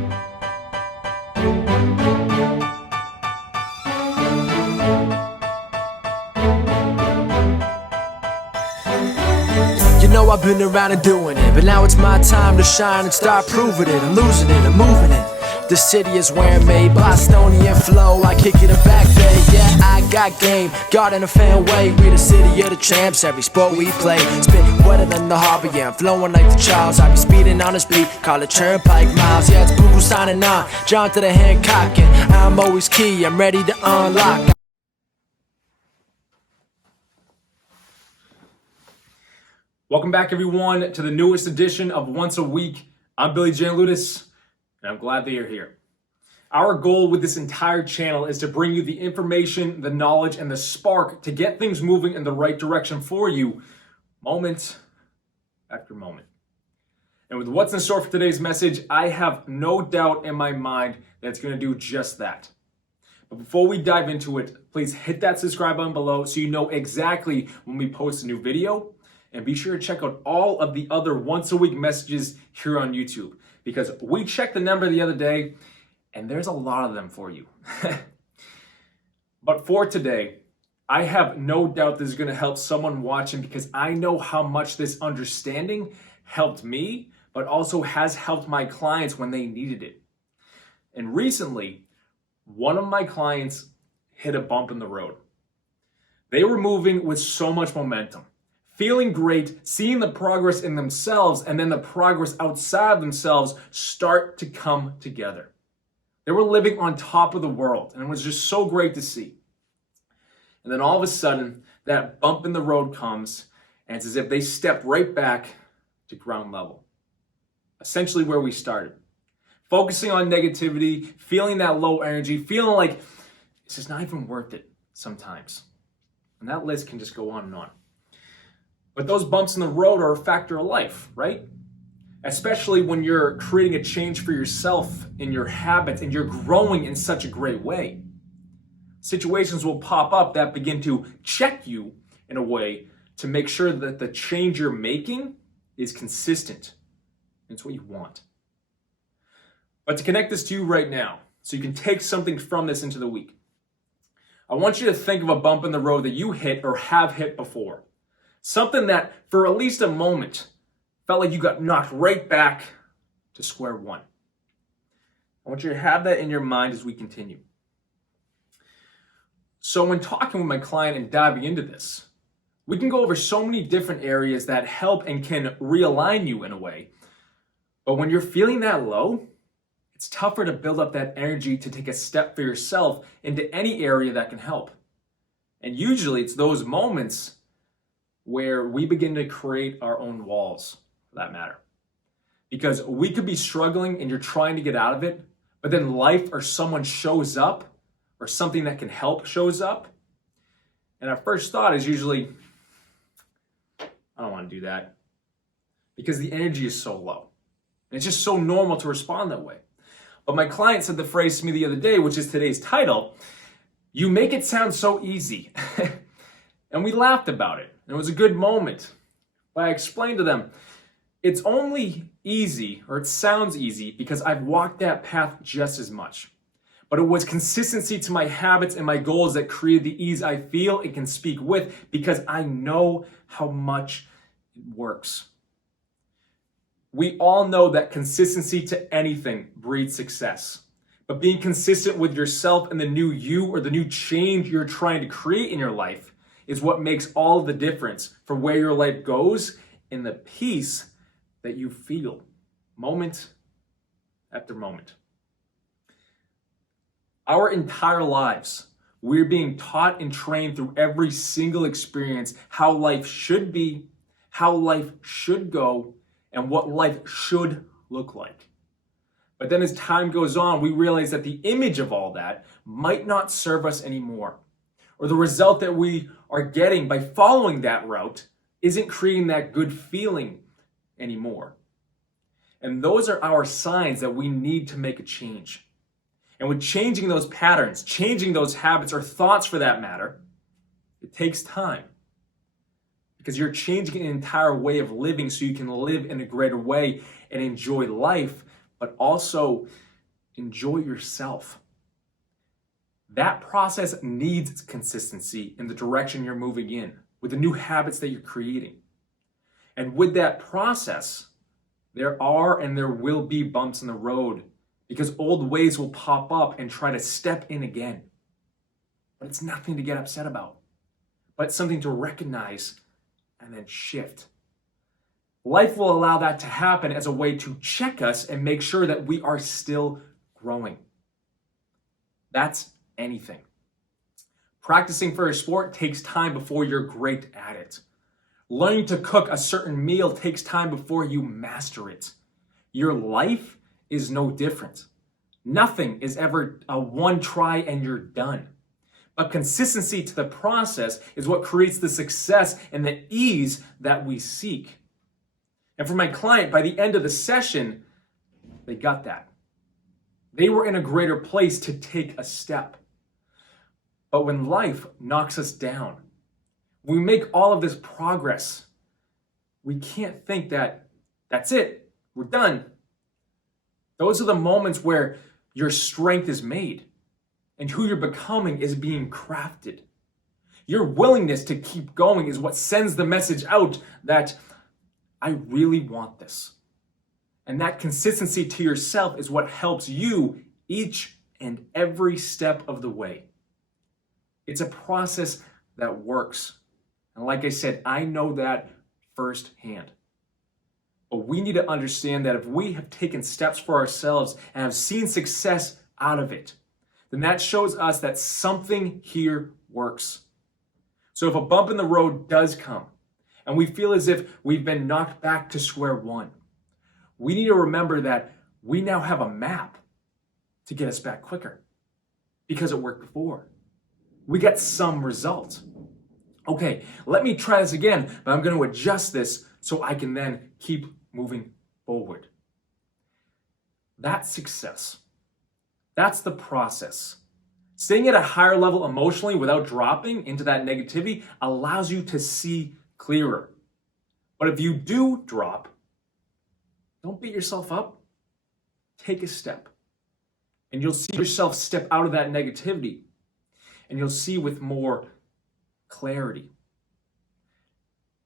You know I've been around and doing it, but now it's my time to shine and start proving it. I'm losing it, I'm moving it. The city is where I'm made, Bostonian flow, I kick it a back day. Yeah, I got game, got in a fan way. We the city of the champs, every sport we play. Spit wetter than the harbor, yeah, I'm flowing like the Charles. I be speeding on this beat, call it Turnpike Miles. Yeah, it's Buku signing on, John to the Hancock, and I'm always key, I'm ready to unlock. Welcome back, everyone, to the newest edition of Once a Week. I'm Billy J. Ludis, and I'm glad that you're here. Our goal with this entire channel is to bring you the information, the knowledge, and the spark to get things moving in the right direction for you, moment after moment. And with what's in store for today's message, I have no doubt in my mind that it's going to do just that. But before we dive into it, please hit that subscribe button below so you know exactly when we post a new video. And be sure to check out all of the other once a week messages here on YouTube, because we checked the number the other day and there's a lot of them for you. But for today, I have no doubt this is going to help someone watching, because I know how much this understanding helped me, but also has helped my clients when they needed it. And recently, one of my clients hit a bump in the road. They were moving with so much momentum, feeling great, seeing the progress in themselves, and then the progress outside of themselves start to come together. They were living on top of the world, and it was just so great to see. And then all of a sudden, that bump in the road comes, and it's as if they stepped right back to ground level. Essentially where we started. Focusing on negativity, feeling that low energy, feeling like it's just not even worth it sometimes. And that list can just go on and on. But those bumps in the road are a factor of life, right? Especially when you're creating a change for yourself in your habits and you're growing in such a great way. Situations will pop up that begin to check you in a way to make sure that the change you're making is consistent. It's what you want. But to connect this to you right now, so you can take something from this into the week, I want you to think of a bump in the road that you hit or have hit before. Something that, for at least a moment, felt like you got knocked right back to square one. I want you to have that in your mind as we continue. So when talking with my client and diving into this, we can go over so many different areas that help and can realign you in a way. But when you're feeling that low, it's tougher to build up that energy to take a step for yourself into any area that can help. And usually it's those moments where we begin to create our own walls, for that matter. Because we could be struggling and you're trying to get out of it, but then life or someone shows up, or something that can help shows up. And our first thought is usually, I don't want to do that, because the energy is so low. And it's just so normal to respond that way. But my client said the phrase to me the other day, which is today's title, "You make it sound so easy." And we laughed about it. And it was a good moment. But I explained to them, it's only easy, or it sounds easy, because I've walked that path just as much. But it was consistency to my habits and my goals that created the ease I feel and can speak with, because I know how much it works. We all know that consistency to anything breeds success. But being consistent with yourself and the new you, or the new change you're trying to create in your life, is what makes all the difference for where your life goes and the peace that you feel moment after moment. Our entire lives, we're being taught and trained through every single experience how life should be, how life should go, and what life should look like. But then as time goes on, we realize that the image of all that might not serve us anymore. Or the result that we are getting by following that route isn't creating that good feeling anymore. And those are our signs that we need to make a change. And with changing those patterns, changing those habits or thoughts for that matter, it takes time. Because you're changing an entire way of living so you can live in a greater way and enjoy life, but also enjoy yourself. That process needs consistency in the direction you're moving in, with the new habits that you're creating. And with that process, there are and there will be bumps in the road because old ways will pop up and try to step in again. But it's nothing to get upset about, but it's something to recognize and then shift. Life will allow that to happen as a way to check us and make sure that we are still growing. That's anything. Practicing for a sport takes time before you're great at it. Learning to cook a certain meal takes time before you master it. Your life is no different. Nothing is ever a one try and you're done. But consistency to the process is what creates the success and the ease that we seek. And for my client, by the end of the session, they got that. They were in a greater place to take a step. But when life knocks us down, we make all of this progress, we can't think that that's it, we're done. Those are the moments where your strength is made and who you're becoming is being crafted. Your willingness to keep going is what sends the message out that I really want this. And that consistency to yourself is what helps you each and every step of the way. It's a process that works. And like I said, I know that firsthand. But we need to understand that if we have taken steps for ourselves and have seen success out of it, then that shows us that something here works. So if a bump in the road does come, and we feel as if we've been knocked back to square one, we need to remember that we now have a map to get us back quicker because it worked before. We get some results. Okay, let me try this again, but I'm going to adjust this so I can then keep moving forward. That's success. That's the process. Staying at a higher level emotionally without dropping into that negativity allows you to see clearer. But if you do drop, don't beat yourself up. Take a step. And you'll see yourself step out of that negativity. And you'll see with more clarity.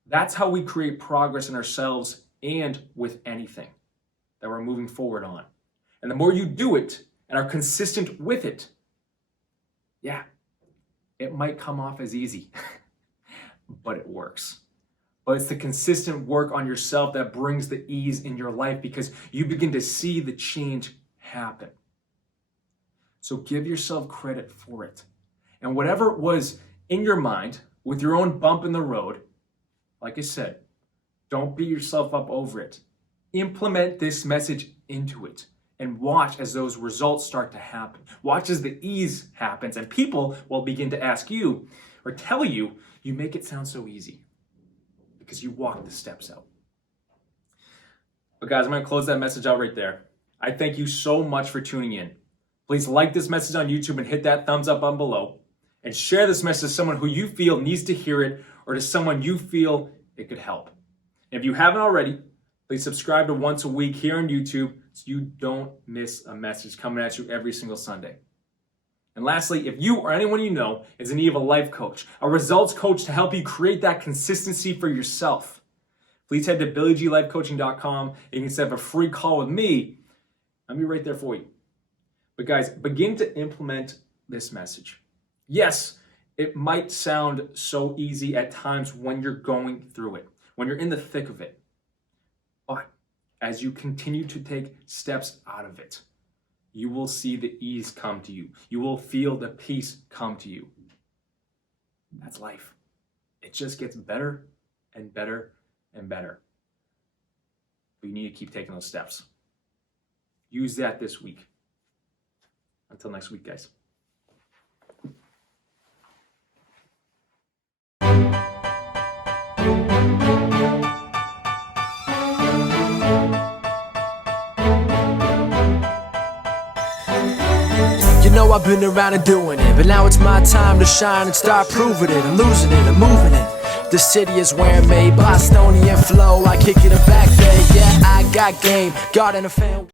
That's how we create progress in ourselves and with anything that we're moving forward on. And the more you do it and are consistent with it, it might come off as easy, but it works. But it's the consistent work on yourself that brings the ease in your life because you begin to see the change happen. So give yourself credit for it. And whatever was in your mind with your own bump in the road, like I said, don't beat yourself up over it. Implement this message into it and watch as those results start to happen. Watch as the ease happens and people will begin to ask you or tell you, you make it sound so easy because you walk the steps out. But guys, I'm going to close that message out right there. I thank you so much for tuning in. Please like this message on YouTube and hit that thumbs up button below. And share this message to someone who you feel needs to hear it or to someone you feel it could help. And if you haven't already, please subscribe to Once a Week here on YouTube so you don't miss a message coming at you every single Sunday. And lastly, if you or anyone you know is in need of a life coach, a results coach to help you create that consistency for yourself, please head to BillyGLifeCoaching.com and you can set up a free call with me. I'll be right there for you. But guys, begin to implement this message. Yes, it might sound so easy at times when you're going through it, when you're in the thick of it. But as you continue to take steps out of it, you will see the ease come to you. You will feel the peace come to you. That's life. It just gets better and better and better. But you need to keep taking those steps. Use that this week. Until next week, guys. You know I've been around and doing it, but now it's my time to shine and start proving it. I'm losing it, I'm moving it. The city is where I'm made, Bostonian flow, I kick it back there. Yeah, I got game, God and a fan.